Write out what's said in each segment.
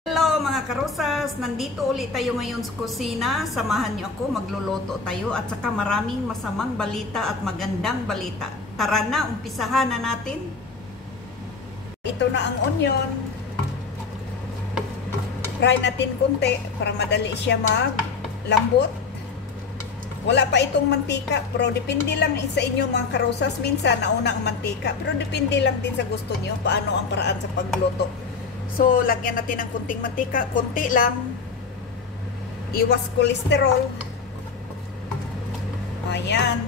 Hello mga karosas, nandito ulit tayo ngayon sa kusina. Samahan niyo ako, magluluto tayo at saka maraming masamang balita at magandang balita. Tara na, umpisahan na natin. Ito na ang onion. Fry natin konti para madali siya maglambot. Wala pa itong mantika, pero depende lang sa inyo mga karosas. Minsan nauna ang mantika, pero depende lang din sa gusto niyo paano ang paraan sa pagluto. So, lagyan natin ng kunting mantika. Kunti lang. Iwas kolesterol. Ayan.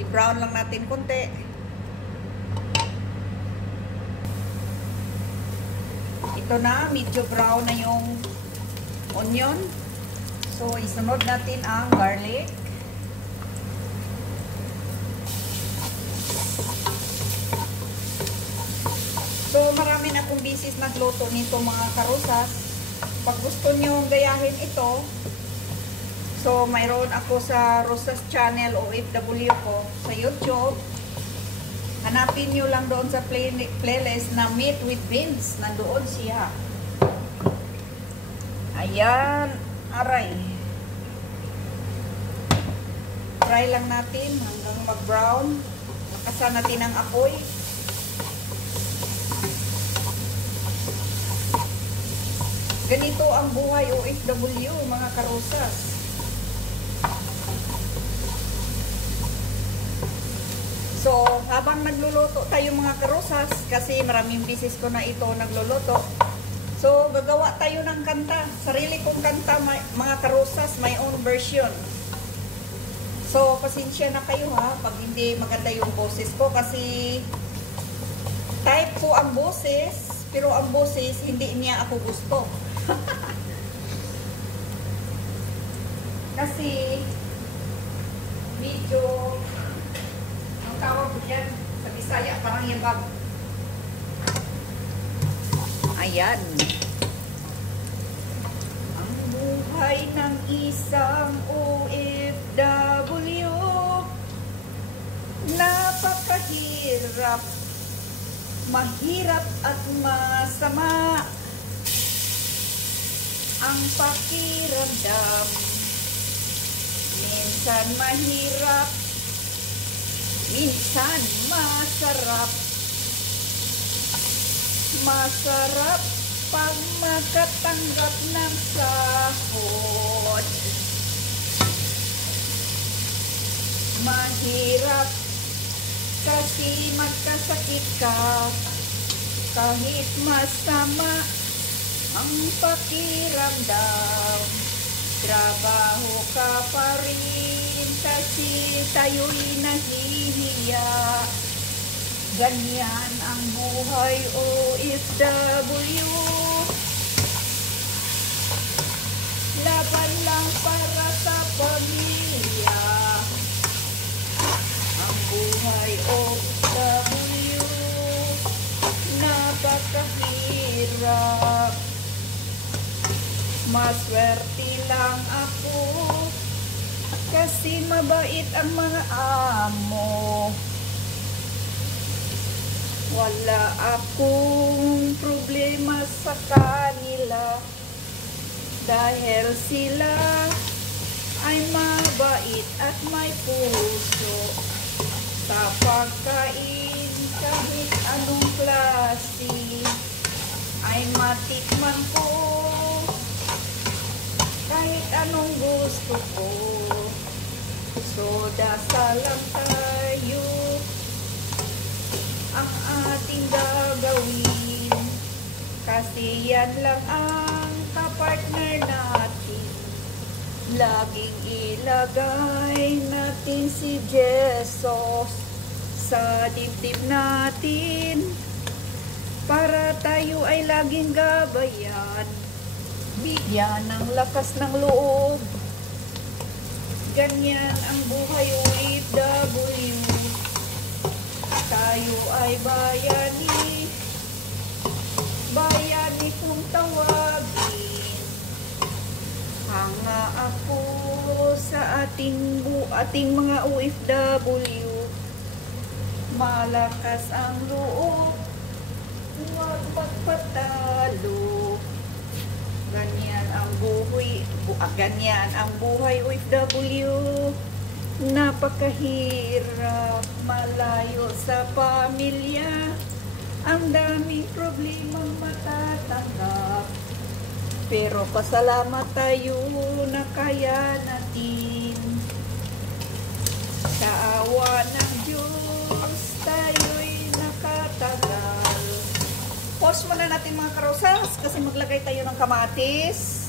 I-brown lang natin kunti. Ito na. Medyo brown na yung onion. So, isunod natin ang garlic. So, marami na akong bisis nagluto nito mga karosas. Pag gusto nyo gayahin ito, so, mayroon ako sa Rosas Channel OFW ko sa YouTube. Hanapin nyo lang doon sa playlist na Meat with Beans. Nandoon siya. Ayan. Aray. Fry lang natin hanggang mag-brown. Lakasan natin ang apoy. Ganito ang buhay OFW, mga karosas. So, habang nagluluto tayo mga karosas, kasi maraming bisis ko na ito nagluluto. So, gagawa tayo ng kanta. Sarili kong kanta, mga karosas, my own version. So, pasensya na kayo ha, pag hindi maganda yung boses ko, kasi type ko ang boses, pero ang boses, hindi niya ako gusto. Kasi medyo ang tawag ko dyan sa Bisaya parang yabag. Ayan ang buhay ng isang OFW, napakahirap, mahirap at masama ang pakiramdam. Minsan mahirap, minsan masarap. Masarap pag makatanggap ng sahod. Mahirap kasi magkasakit ka kahit masama ang pakiramdam. Trabaho ka pa rin kasi tayo'y nahihiya. Ganyan ang buhay OFW. Laban lang para sa pamilya. Ang buhay OFW, napakahirap. Maswerte lang ako kasi mabait ang mga amo. Wala akong problema sa kanila dahil sila ay mabait at may puso. Sa pagkain kahit anong klase ay matikman ko. Kahit anong gusto ko. So, dasal lang tayo ang ating gagawin. Kasi yan lang ang kapartner natin. Laging ilagay natin si Jesus sa dibdib natin para tayo ay laging gabayan. Bigyan ng lakas ng loob. Ganyan ang buhay OFW. Tayo ay bayani. Bayani kung tawagin. Hanga ako sa ating mga OFW. Malakas ang loob. Huwag magpatalo. Ganyan ang buhay OFW. Napakahirap, malayo sa pamilya. Ang daming problemang matatanggap. Pero pasalamat tayo na kaya natin. Sa awa ng Diyos, tayo'y nakatagal. Pause muna natin mga karosas kasi maglagay tayo ng kamatis.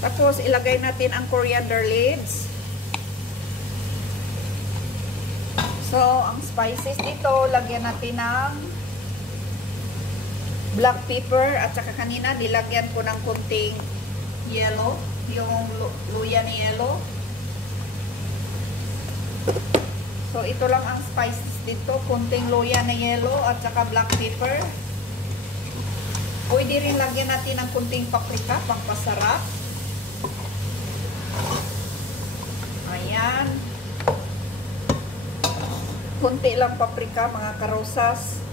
Tapos ilagay natin ang coriander leaves. So, ang spices dito, lagyan natin ng black pepper at saka kanina nilagyan ko ng kunting yellow, yung luya ni yellow. So, ito lang ang spices dito, kunting luya na yellow at saka black pepper. Pwede rin lagyan natin ng kunting paprika, pangpasarap. Ayan. Kunti lang paprika mga karosas.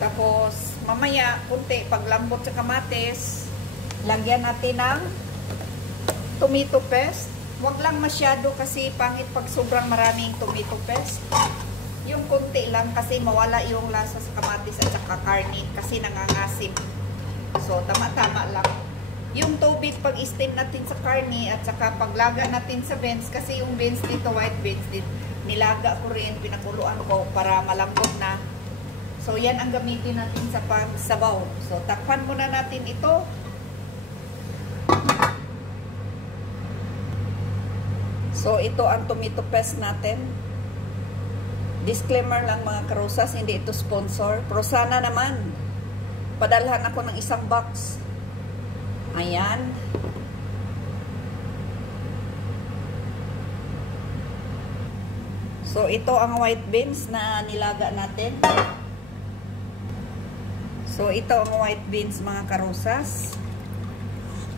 Tapos mamaya kunti paglambot sa kamatis, lagyan natin ng tomato paste. Huwag lang masyado kasi pangit pag sobrang maraming tomato paste. Yung konti lang kasi mawala yung lasa sa kamatis at saka karne kasi nangangasim. So, tama-tama lang. Yung tubig pag steam natin sa karne at saka paglaga natin sa beans kasi yung beans dito, white beans dito, nilaga ko rin, pinakuluan ko para malambot na. So, yan ang gamitin natin sa pagsabaw. So, takpan muna natin ito. So, ito ang tomato paste natin. Disclaimer lang mga karosas, hindi ito sponsor. Pero sana naman, padalhan ako ng isang box. Ayan. So, ito ang white beans na nilaga natin. So, ito ang white beans mga karosas.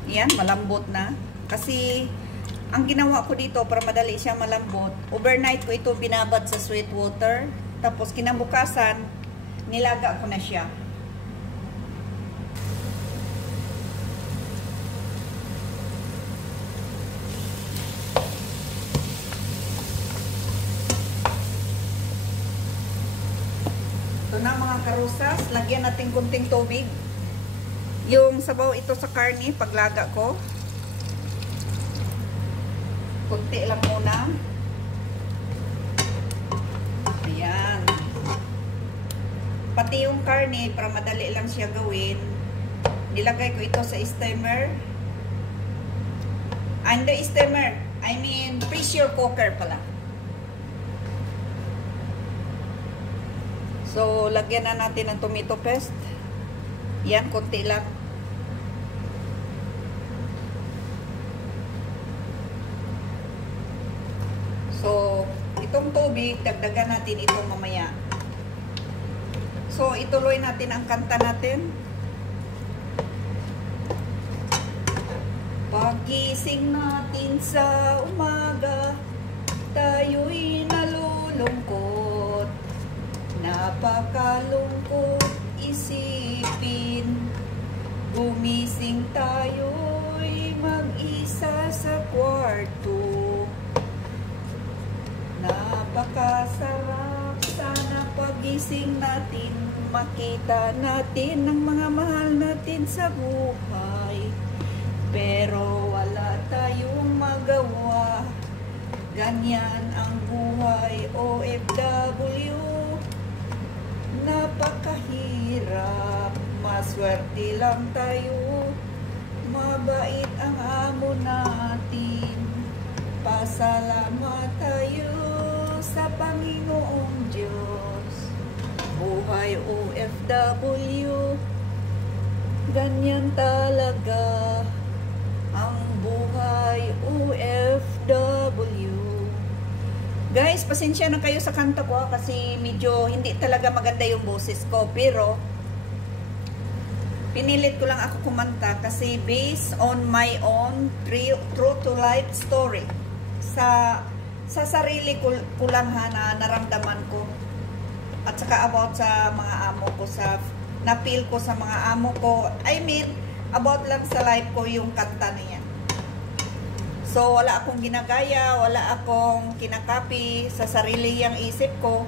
Ayan, malambot na. Kasi, ang ginawa ko dito para madali siya malambot, overnight ko ito binabad sa sweet water. Tapos kinabukasan, nilaga ko na siya. Ito na mga karosas, lagyan natin kunting tubig. Yung sabaw ito sa karne, paglaga ko. Kunti lang muna. Ayan. Pati yung karne, para madali lang siya gawin, nilagay ko ito sa steamer. Hindi steamer, I mean pressure cooker pala. So, lagyan na natin ng tomato paste. Yan, kunti lang. So, itong tubig, dagdagan natin ito mamaya. So, ituloy natin ang kanta natin. Pagising natin sa umaga, tayo'y nalulungkot. Napakalungkot isipin. Gumising tayo'y mag-isa sa kwarto. Napakasarap, sana pagising natin, makita natin ang mga mahal natin sa buhay. Pero wala tayong magawa, ganyan ang buhay OFW. Napakahirap, maswerte lang tayo, mabait ang amo natin. Pasalamat tayo sa Panginoong Diyos. Buhay OFW, ganyan talaga ang buhay OFW. Guys, pasensya na kayo sa kanta ko kasi medyo hindi talaga maganda yung boses ko. Pero, pinilit ko lang ako kumanta kasi based on my own true to life story. Sa sarili ko lang ha, na naramdaman ko. At saka about sa mga amo ko, sa na-feel ko sa mga amo ko. I mean, about lang sa life ko yung kanta niya. So, wala akong ginagaya, wala akong kinakapi sa sarili yung isip ko.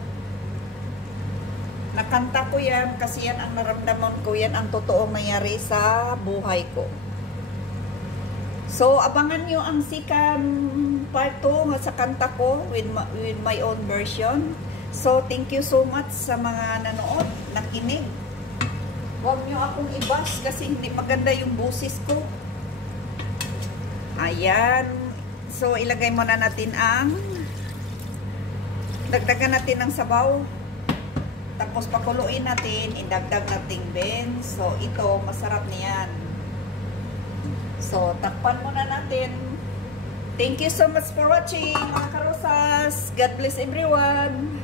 Nakanta ko yan kasi yan ang naramdaman ko, yan ang totoong nangyari sa buhay ko. So, abangan nyo ang second part 2 sa kanta ko with my own version. So, thank you so much sa mga nanood, nakinig. Huwag nyo akong ibas kasi hindi maganda yung boses ko. Ayan. So, ilagay muna natin dagdagan natin ng sabaw. Tapos, pakuluin natin, idagdag natin beans. So, ito, masarap niyan. So, takpan muna natin. Thank you so much for watching, mga karosas. God bless everyone.